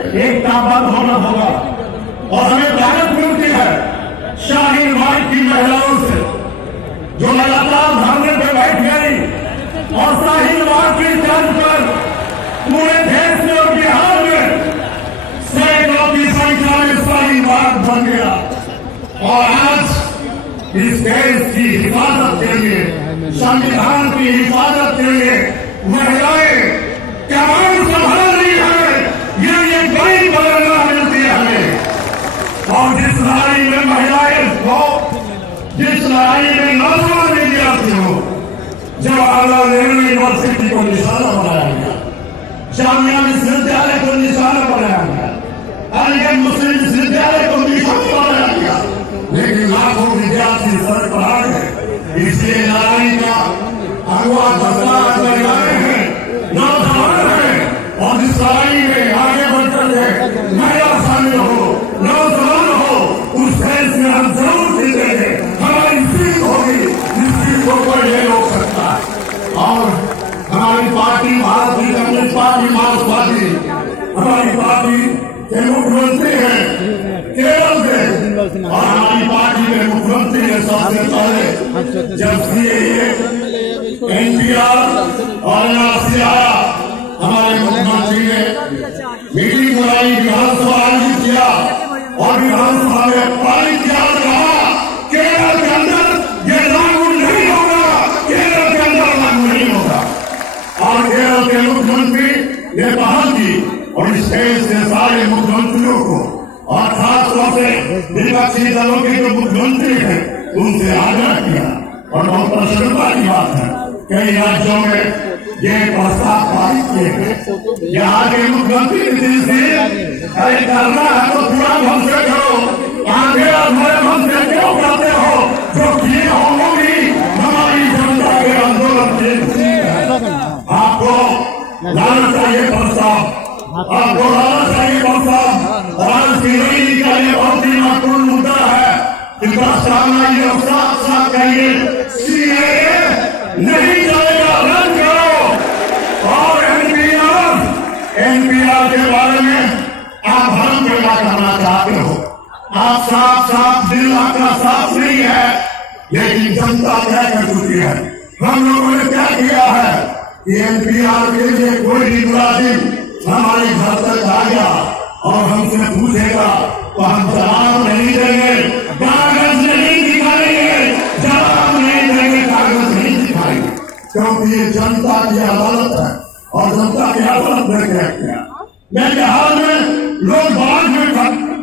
एक ताकत होना होगा और हमें ताकत मिलती है शाहीन बाग की महिलाओं से, जो लगातार धरने पे बैठ गई और शाहीन बाग की तर्ज पर पूरे देश में और बिहार में सैकड़ों की संख्या में शाहीन बाग बन गया। और आज इस देश की हिफाजत के लिए, संविधान की हिफाजत के लिए महिलाएं कमान संभाल रही है। ये बड़ी प्रेरणा मिलती है हमें। और जिस लड़ाई में महिलाएं हो, जिस लड़ाई में नौजवान विद्यार्थी हो, जवाहरलाल नेहरू यूनिवर्सिटी को निशाना बनाया गया, जामिया विश्वविद्यालय को निशाना बनाया गया, अलीगढ़ मुस्लिम विश्वविद्यालय को निशाना बनाया गया, लेकिन लाखों विद्यार्थी सड़क पर आ गए। इसलिए लड़ाई का अगवा महिलाएं हैं, नौजवान हैं, और इस लड़ाई में आगे बढ़कर के महिला शामिल हो, नौजवान हो, उस देश में हम जरूर जीतेंगे। हमारी जीत होगी, इस जीत को कोई नहीं रोक सकता। और हमारी पार्टी भारतीय कम्युनिस्ट पार्टी मार्क्सवादी, हमारी पार्टी के मुख्यमंत्री हैं केरल के, और हमारी पार्टी के मुख्यमंत्री है सबसे पहले जब एनपीआर और एनआरसी आया, हमारे मुख्यमंत्री ने मीटिंग बुलाई, विधानसभा आयोजित किया और विधानसभा में पारित किया और कहा केरल के अंदर ये लागू नहीं होगा, केरल के अंदर लागू नहीं होगा। और केरल के मुख्यमंत्री ने पहल की और इस देश के सारे मुख्यमंत्रियों को और खासतौर से विपक्षी दलों के जो मुख्यमंत्री हैं उनसे आग्रह किया। और बहुत प्रसन्नता की बात है, कई राज्यों में ये प्रस्ताव पारित किए गए। यहाँ के मुख्यमंत्री नीतीश जी, अरे करना है तो पूरा ढंग से करो, आगे अधूरे ढंग से क्यों करते हो? जो किए होंगे हमारी जनता के आंदोलन के आपको लाना चाहिए प्रस्ताव, आपको लाना चाहिए प्रस्ताव। आज की रैली का ये बहुत ही महत्वपूर्ण मुद्दा है। इनका सामना ये साफ साफ कहिए, सीएए नहीं चलेगा, रद्द करो। और एनपीआर के बारे में आप भ्रम पैदा करना चाहते हो। आप साफ दिल आपका साफ नहीं है, लेकिन जनता क्या कर चुकी है। हम लोगों ने क्या किया है कि एनपीआर के लिए कोई भी मुलाजिम हमारे घर तक आ गया और हमसे पूछेगा तो हम जवाब नहीं देंगे, कागज नहीं दिखाएंगे, जवाब नहीं देंगे, कागज नहीं दिखाएंगे, क्योंकि ये जनता की अदालत है। और जनता की अदालत में क्या किया, मैं बिहार में लोग बाढ़ में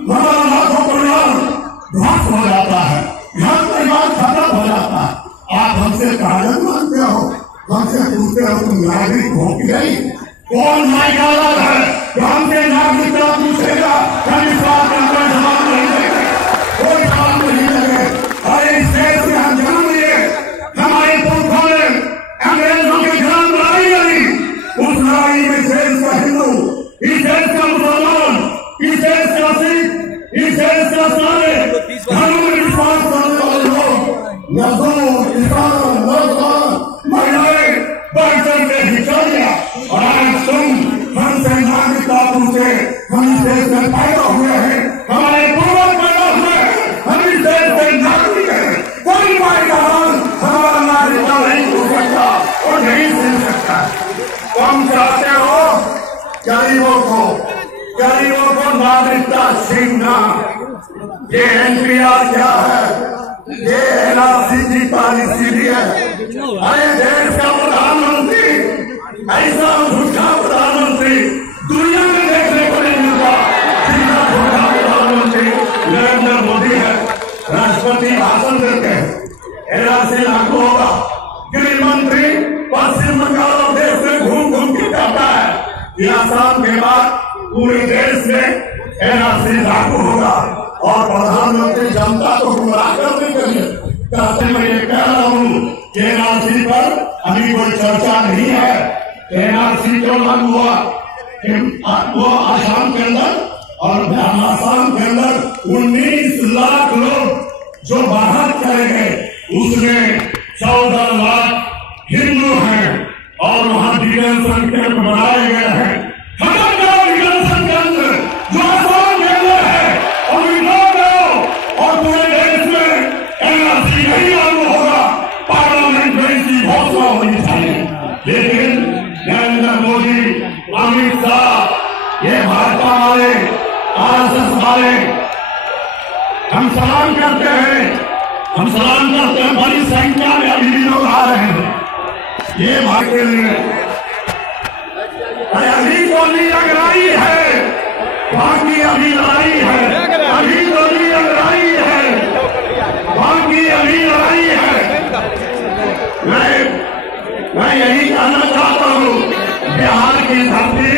हमारा लाखों परिवार ध्वस्त हो जाता है, घर परिवार खत्म हो जाता है। आप हमसे कागज मांगते हो, हमसे पूछते हो तुम नागरिक हो कि नहीं? कौन नागरिक है जो हमसे नागरिकता पूछेगा? हम इस बात का कोई जवाब नहीं देंगे, कोई जवाब नहीं देंगे। और इस देश से हम जन्म लिए, हमारे पुरखों ने अंग्रेजों के खिलाफ लड़ाई लड़ी, उस लड़ाई में देश का हिंदू, इस देश का मुसलमान, इस देश का सिख, इस देश का सारे धर्म में विश्वास करने वाले लोग, मजदूर, किसान, नौजवान, महिलाएं बढ़ चढ़ के हिस्सा लिया। और आज तुम हमसे नागरिकता पूछे, हम इस देश में पैदा हुए हैं, हमारे पूर्वज पैदा हुए, हम इस देश के नागरिक हैं। कोई पाकिस्तान हमारा नागरिकता नहीं पूछ सकता और नहीं सुन सकता। हम चाहते हो गरीबों को नागरिकता छीनना। ये एनपीआर क्या है? ये एनआरसी की पॉलिसी भी है। अरे देश का प्रधानमंत्री ऐसा झूठा प्रधानमंत्री दुनिया में देखने को नहीं मिलता। जितना झूठा प्रधानमंत्री नरेंद्र मोदी है, राष्ट्रपति भाषण देते हैं, एनआरसी लागू होगा, गृह मंत्री पश्चिम बंगाल और देश में घूम के कहता है कि आसाम के बाद पूरे देश में एनआरसी लागू होगा। और प्रधानमंत्री जनता को गुमराह करने के लिए कहते मैं ये कह रहा हूँ कि एनआरसी पर अभी कोई चर्चा नहीं है। एनआरसी क्यों लागू हुआ? वो आसाम के अंदर और आसाम के अंदर 19 लाख लोग जो बाहर चले गए, उसमें 14 लाख हिंदू हैं और वहां डिटेंशन कैंप बनाए गए हैं। हमारे डिटेंशन केंद्र ये भाजपा वाले, आरएसएस वाले, हम सलाम करते हैं, बड़ी संख्या में अभी भी लोग आ रहे हैं ये भाग के लिए। अभी गोली लग रही है, बाकी अभी लड़ाई है, अभी गोली लग रही है, बाकी अभी लड़ाई है। मैं यही कहना चाहता हूँ, बिहार की धरती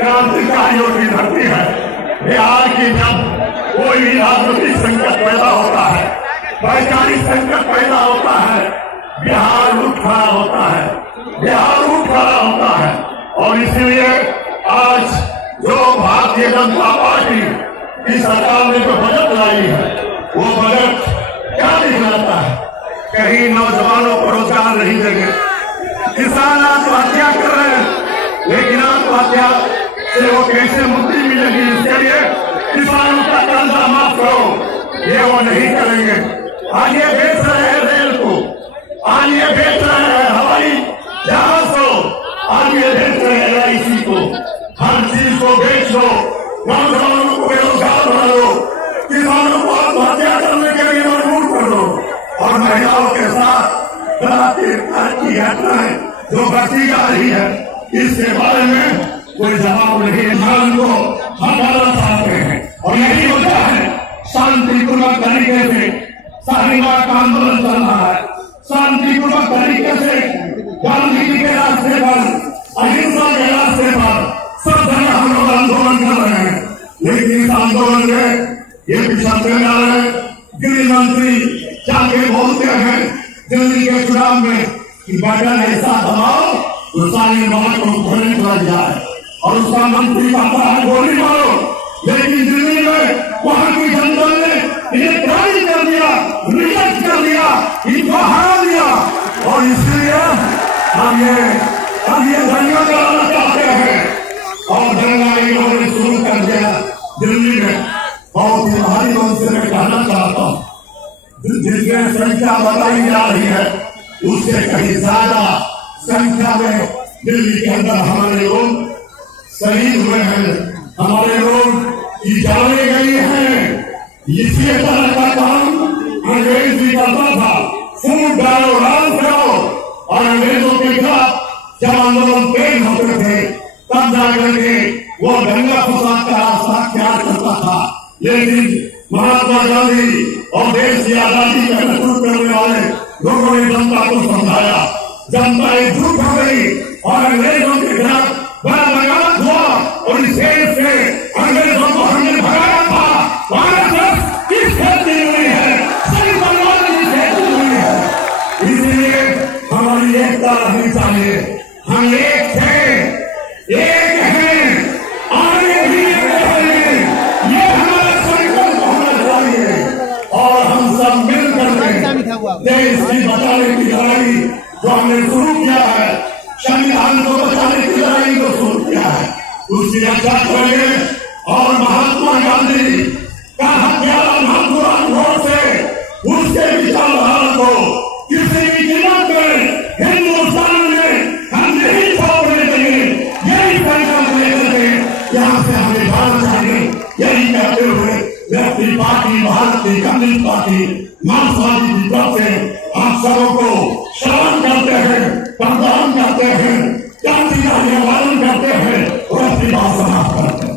क्रांतिकारियों की धरती है। बिहार की जब कोई भी राजनीतिक संकट पैदा होता है, वैचारिक संकट पैदा होता है, बिहार उठ खड़ा होता है, बिहार उठ खड़ा होता है। और इसलिए आज जो भारतीय जनता पार्टी की सरकार ने जो बजट लाई है, वो बजट क्या दिखलाता है? कहीं नौजवानों को रोजगार नहीं देंगे, किसान आत्महत्या कर रहे हैं, लेकिन आत्महत्या से वो कैसे मुक्ति मिलेगी? इसके लिए किसानों का कर्जा माफ करो, ये वो नहीं करेंगे। आज ये बेच रहे हैं रेल को, आज ये बेच रहे हैं हवाई जहाज को, आज ये बेच रहे हैं LIC को। हर चीज को बेच लो, नौजवानों को बेरोजगार बना लो, किसानों को आत्महत्या करने के लिए मजबूर कर दो, और महिलाओं के साथ की घटनाएं जो बढ़ती जा रही है, इसके बारे में कोई जवाब नहीं है। को हटाना चाहते हैं और यही होता है शांतिपूर्वक तरीके से शाहीबाग का आंदोलन चल रहा है। शांतिपूर्वक तरीके से गांधी जी के रास्ते पर, अहिंसा के रास्ते पर सब जगह हम लोग आंदोलन कर रहे हैं, लेकिन इस आंदोलन में ये पिछड़ते जा रहे हैं। गृह मंत्री जाके बोलते हैं दिल्ली के चुनाव में कि बटन ऐसा दबाओ तो सारी बात को खोलने लग जाए, और उसका मंत्री कहता है गोली मारो, लेकिन दिल्ली में वहां की जनता ने इन्हें खारिज कर दिया, रिजेक्ट कर दिया, इनको हरा दिया। और इसलिए हम ये दंगा कराना चाहते हैं, और दंगा इन्होंने शुरू कर दिया दिल्ली में। बहुत ही भारी मन से मैं कहना चाहता हूँ, जिसमें संख्या बताई जा रही है उससे कहीं ज्यादा संख्या में दिल्ली के अंदर हमारे लोग शहीद हुए हैं, हमारे लोग की जाने गई हैं। इसी तरह का काम अंग्रेज भी करता था, फूट डालो, डांस करो, और अंग्रेजों के खिलाफ जब आंदोलन तेज होते थे तब जाकर के वो दंगा फसाद का रास्ता तैयार करता था। लेकिन महात्मा गांधी और देश की आजादी का नेतृत्व करने वाले लोगों ने जनता को समझाया, जनता एकजुट हो गई और अंग्रेजों के खिलाफ बड़ा लगाम हुआ, और इस देश से अंग्रेजों को हमने भगाया था। आरएसएस किस खेती हुई है, सही बंगाल की खेती हुई है। इसलिए हमारी एकता रहनी चाहिए, हम एक थे, एक हैं, आगे भी एक रहेंगे, ये हमारा संकल्प होना चाहिए। और हम सब मिलकर देश की बचाने की लड़ाई जो हमने शुरू किया है, संविधान को बचाने की लड़ाई को शुरू किया है, उसकी रक्षा करेंगे। और महात्मा गांधी का हत्यारा महात्मा से उसके विचारधारा को किसी भी कीमत में हिंदुस्तान में हम नहीं छोड़ने देंगे। यही संकल्प लेकर के यहाँ से हमें जाना चाहिए। यही कहते हुए मैं अपनी पार्टी, भारतीय कम्युनिस्ट पार्टी मार्क्सवादी की तरफ से आप सबों को सलाम करते हैं, प्रणाम करते हैं, क्रांति का निवारण करते हैं और अपनी बात समाप्त करते हैं।